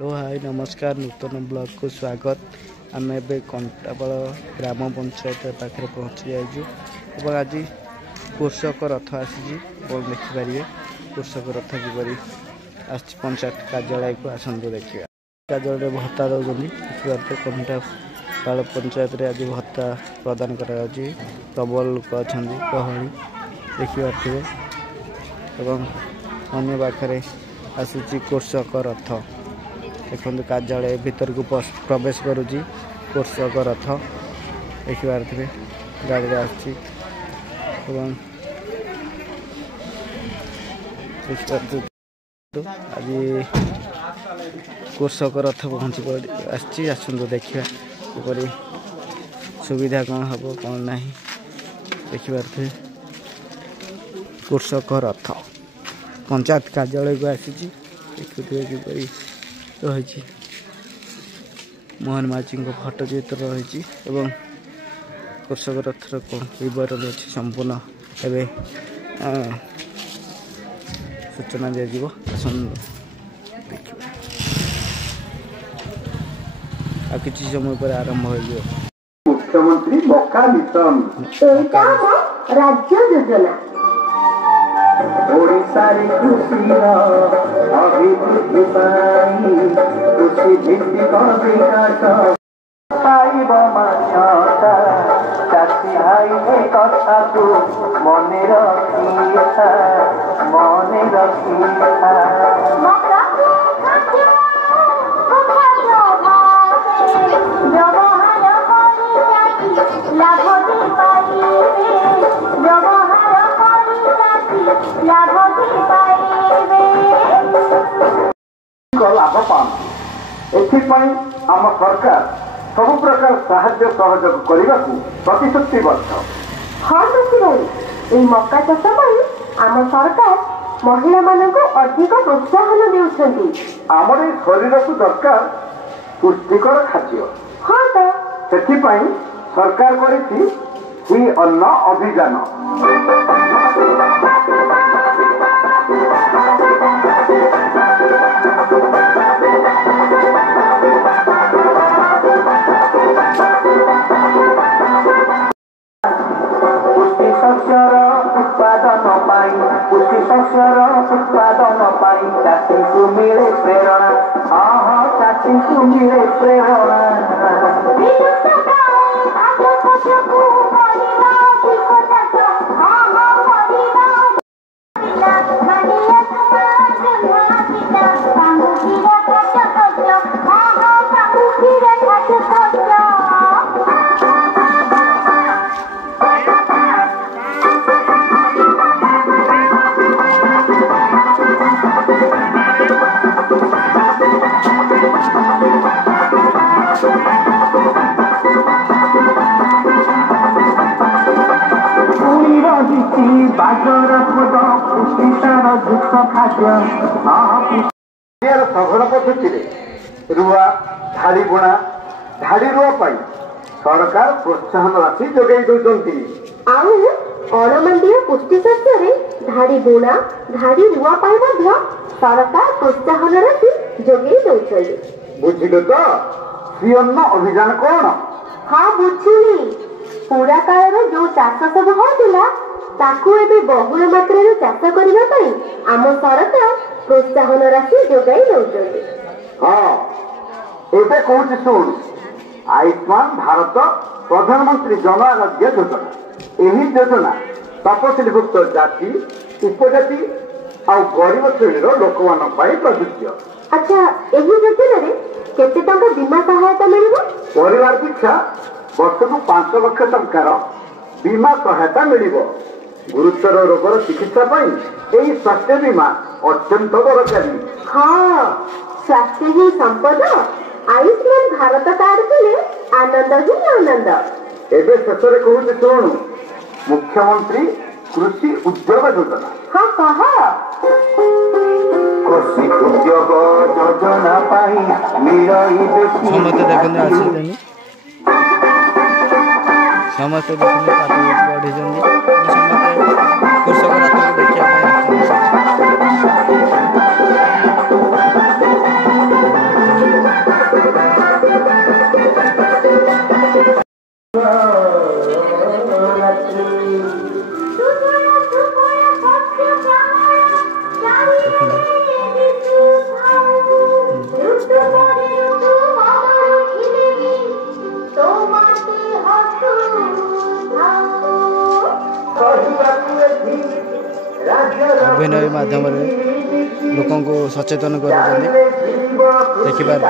Hello hi नमस्कार नूतन blog को स्वागत। आम ए कंटापाड़ ग्राम पंचायत पाखे पहुँची जाइए। आज कृषक रथ आसी देखिपारे कृषक रथ किपरि आस पंचायत कार्यालय को आसतु देखा। कार्यालय भत्ता दौरान देखिए कंटापाड़ पंचायत रे आज भत्ता प्रदान कर प्रबल लोक अच्छा गहली देखिए। अन्य पाखे आसूची कृषक रथ देखो कार्यालय भीतर को प्रवेश करुच्ची कृषक रथ देखिए। गाड़ी आसी आज कृषक रथ पहुँची आसतु देखा किपरि सुविधा कौन हम कौन ना देखिए। कृषक रथ पंचायत कार्यालय को आसी देखुए किपरि रही मोहन माझी फटो चित्र रही कृषक रथर कौन विवरण अच्छी संपूर्ण एवं सूचना दिज्व आ किसी समय पर आरंभ हो मुख्यमंत्री मक्का मिशन राज्य योजना ओडिशारे कृषिर अभिवृद्धि कृषि भित्तिक विकास पाइब माछटा चाषी भाई ए कथाकु मने रखिथा लाभ पाए आम सरकार सब प्रकार साहाय्य सहयोग करने प्रतिश्रुतिबद्ध। हाँ शशि भाई मक्का चाष आम सरकार महिला मानक अधिक प्रोत्साहन देउछंती। आमर शरीर को दरकार पुष्टिकर खाद्य। हाँ तो सेथिपाई सरकार करिछि ही अन्न अभियान। उत्पादन पाई चाषी को मिले प्रेरणा। हाँ चाषी को मिले प्रेरणा। सघन पद्धति रुआ धाड़ी बुणा धाड़ी रुआ पाई सरकार प्रोत्साहन राशि जोगाई दौरान अणमंडीय पुष्टि शस्य धाड़ी बुणा धाड़ी रुआ पाई सरकार प्रोत्साहन राशि जोगाई दौरान। बुझिल तो श्री अन्न अभियान कौन? हाँ बुझिली पूरा काल जो चाष सब होता ताकू एबे बहुल मात्रा चाष करने आम सरकार प्रोत्साहन राशि जोगाई दौरान। हाँ एबे कहूँ शुण आयुष्मान भारत प्रधानमंत्री जन आरोग्य योजना यही योजना तपशिलीभुक्त जाति उपजाति और गरीब श्रेणी लोक मान प्रযোज्य। अच्छा यही योजना केते टंका बीमा सहायता मिलिबो? परिवार पिछा वर्ष को 5 लाख टंकार बीमा सहायता मिलिबो। गुरुतर रोगर चिकित्सा यही स्वास्थ्य बीमा अत्यंत दरकारी। हाँ स्वास्थ्य ही संपद आयुष्मान भारत कार्ड थे आनंद ही आनंद। एबे शेषे कहूँ शुणु मुख्यमंत्री कृषि उद्योग योजना। हाँ कह कृषि उद्योग योजना समस्त बढ़ी कृषक रथ देखा अभिनय माध्यम लोक को सचेतन कर देखिपारे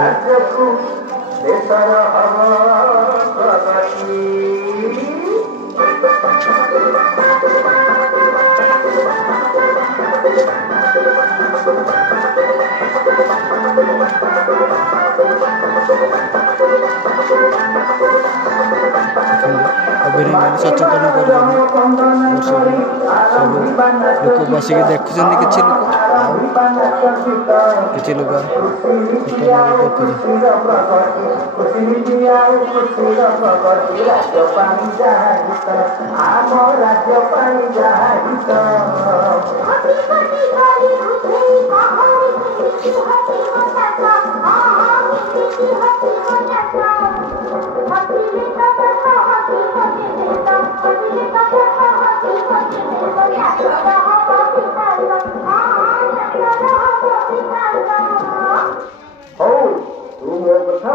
अभिनय सचेतन कर सब लोक बसिक देखुं किसी लोग किसी लोग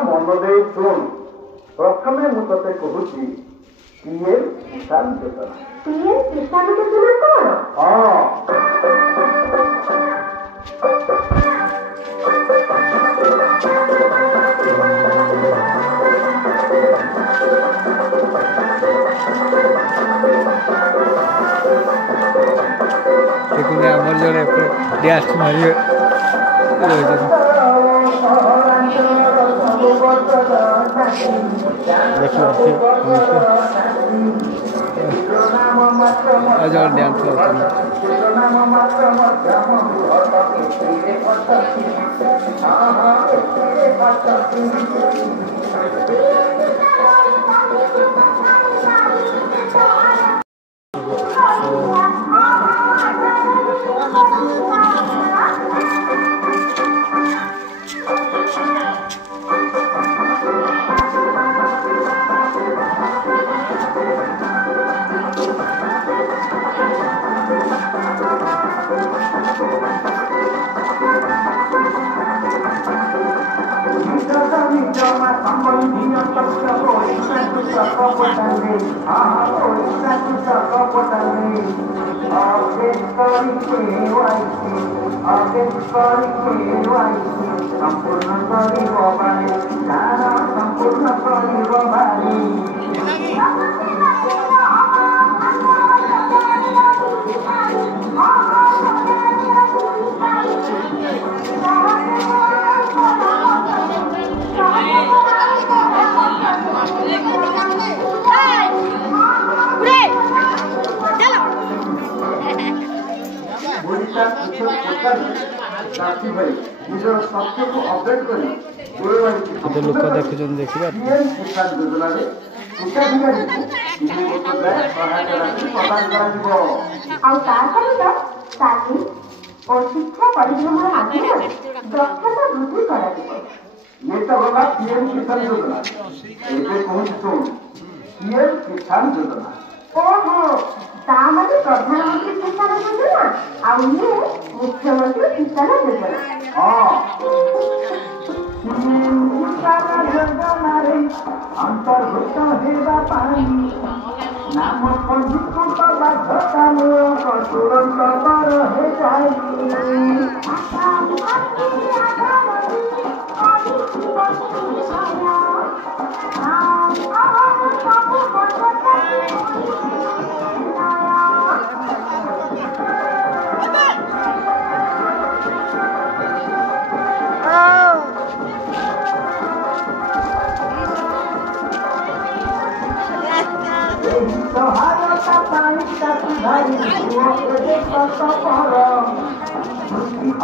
मन दे शुण प्रथम मुझे कहूँ पीएम किसान योजना। पीएम किसान योजना कौन? हाँ आमर जड़े डैश मारे लोक देखुं देखिए और शिक्षा परिश्रम माध्यम दक्षता वृद्धि करा ये तो होगा पीएम किसान योजना। ऐसे कौन सुन पीएम किसान योजना। ओहो तामने प्रधानमंत्री किसान योजना और ये मुख्यमंत्री किसान योजना। हाँ पीएम किसान योजना रे अंतर्भुक्त हेबा पानी नाम पंजीकृत बाध्यतामूलक तुरंत रहे जाए।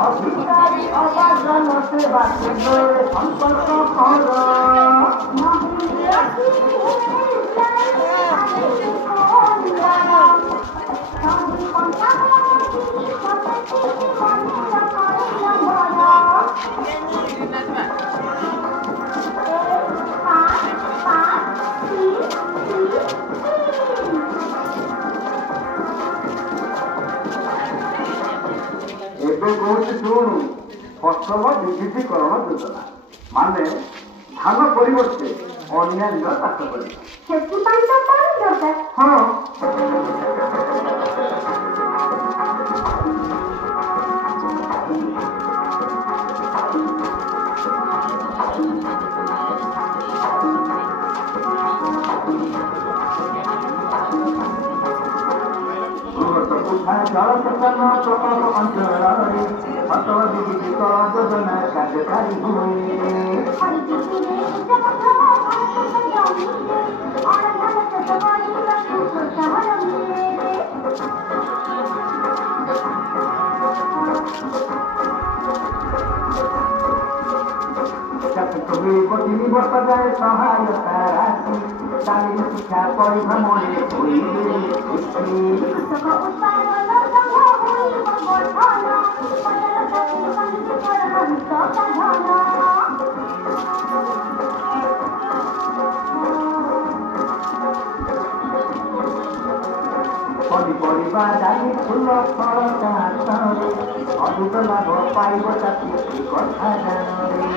अधिकारी अबाधन सेवा केंद्र संपर्क ବିବିଧୀକରଣ ଯୋଜନା ମାନେ ଧାନ ପରିବର୍ତ୍ତେ ଅନ୍ୟାନ୍ୟ ଚାଷ କରିବା। ସେଥିପାଇଁ ତ ପାଣି ଦରକାର। ହଁ, ଜଳସେଚନ ପ୍ରକଳ୍ପ ଅଞ୍ଚଳରେ ଫସଲ ବିବିଧୀକରଣ ଯୋଜନା କାର୍ଯ୍ୟକାରୀ ହୁଏ। ତିନି ବର୍ଷ ଯାଏ ସହାୟତା ରାଶି ତାଲିମ ଶିକ୍ଷା ପରିଭ୍ରମଣରେ ହୋଇବେ ଖୁସି। ପନିପରିବା ଡାଲି ଫୁଲ ଫଳ ଚାଷରେ ଅଧିକ ଲାଭ ପାଇବ ଚାଷୀ କଥା ଜାଣରେ।